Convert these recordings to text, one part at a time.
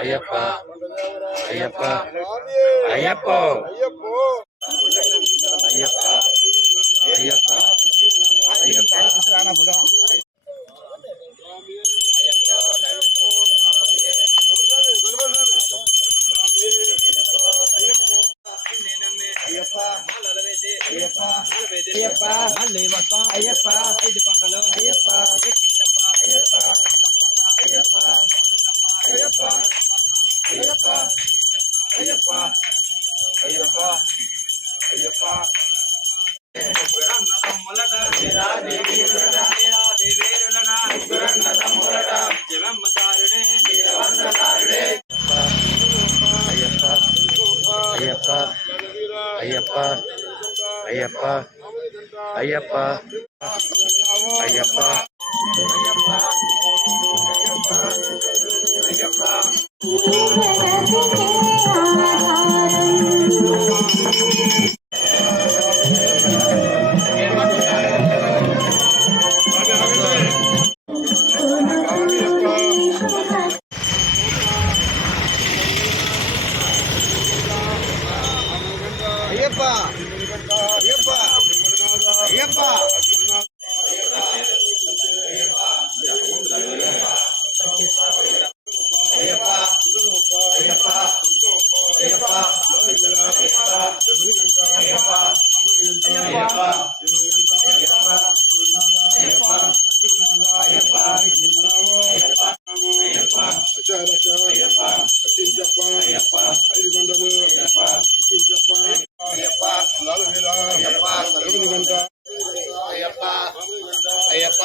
అయ్యప్ప అయ్యప్ప స్వామి అయ్యప్ప అయ్యప్ప అయ్యప్ప అయ్యప్ప అయ్యప్ప అయ్యప్ప ఐదు కొండలు అయ్యప్ప ఎక్కించప్ప అయ్యప్ప అయ్యప్ప అయ్యప్ప అయ్యప్ప అయ్యప్ప అయ్యప్ప అయ్యప్ప అయ్యప్ప అయ్యప్ప అయ్యప్ప అయ్యప్ప అయ్యప్ప అయ్యప్ప అయ్యప్ప అయ్యప్ప ఐదు గంటలు అయ్యప్ప అయ్యప్ప అయ్యప్ప అయ్యప్ప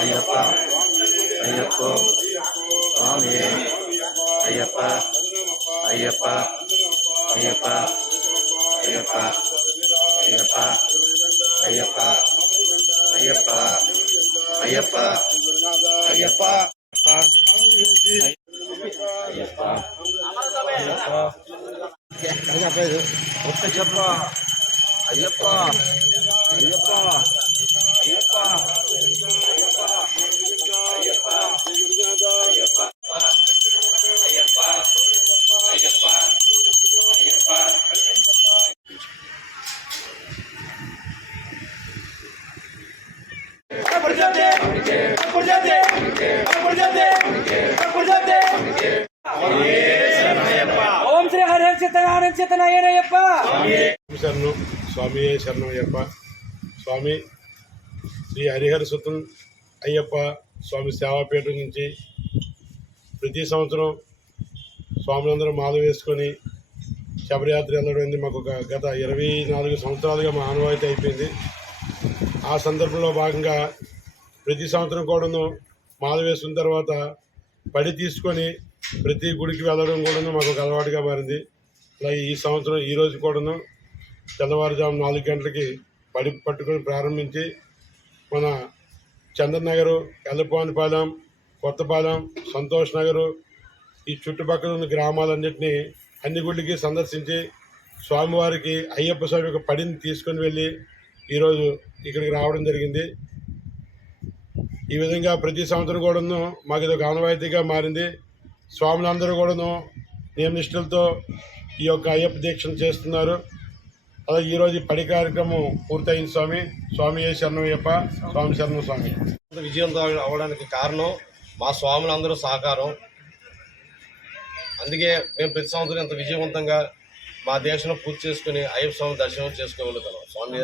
అయ్యప్ప అయ్యప్ప స్వామి అయ్యప్ప అయ్యప్ప అయ్యప్ప అయ్యప్ప అయ్యప్ప అయ్యప్ప అయ్యప్ప అయ్యప్ప అయ్యప్ప అయ్యప్ప అయ్యప్ప అయ్యప్ప ఓం శ్రీ హరి చిత్తనారాయణయ్యప్ప శరణం స్వామి శరణయ్యప్ప స్వామి శ్రీ హరిహర సుతం అయ్యప్ప స్వామి సేవాపీఠం నుంచి ప్రతి సంవత్సరం స్వాములందరూ మాల వేసుకొని శబరియాత్ర వెళ్ళడం అనేది మాకు గత 24 సంవత్సరాలుగా మా ఆనవాయితీ అయిపోయింది. ఆ సందర్భంలో భాగంగా ప్రతి సంవత్సరం కూడాను మాల వేసుకున్న తర్వాత పడి తీసుకొని ప్రతి గుడికి వెళ్ళడం కూడాను మాకు ఒక అలవాటుగా మారింది. అలాగే ఈ సంవత్సరం ఈరోజు కూడాను తెల్లవారుజాము 4 గంటలకి పడి పట్టుకొని ప్రారంభించి మన చంద్రనగరు, ఎల్లపానిపాలెం, కొత్తపాలెం, సంతోష్ నగరు ఈ చుట్టుపక్కల ఉన్న గ్రామాలన్నింటినీ అన్ని గుళ్ళకి సందర్శించి స్వామివారికి అయ్యప్ప స్వామి యొక్క పడిని తీసుకొని వెళ్ళి ఈరోజు ఇక్కడికి రావడం జరిగింది. ఈ విధంగా ప్రతి సంవత్సరం కూడాను మాకు ఇది ఒక ఆనవాయితీగా మారింది. స్వాములందరూ కూడాను నియమనిష్టలతో ఈ యొక్క అయ్యప్ప దీక్షను చేస్తున్నారు. అలా ఈరోజు పడి కార్యక్రమం పూర్తయింది. స్వామి శరణయ్యప్ప, స్వామి శరణం. స్వామి విజయం అవడానికి కారణం మా స్వాములందరూ సహకారం. అందుకే మేము ప్రతి సంవత్సరం ఇంత విజయవంతంగా మా దేశంలో పూర్తి చేసుకుని అయ్యప్ప స్వామి దర్శనం చేసుకోగలుగుతాం. స్వామి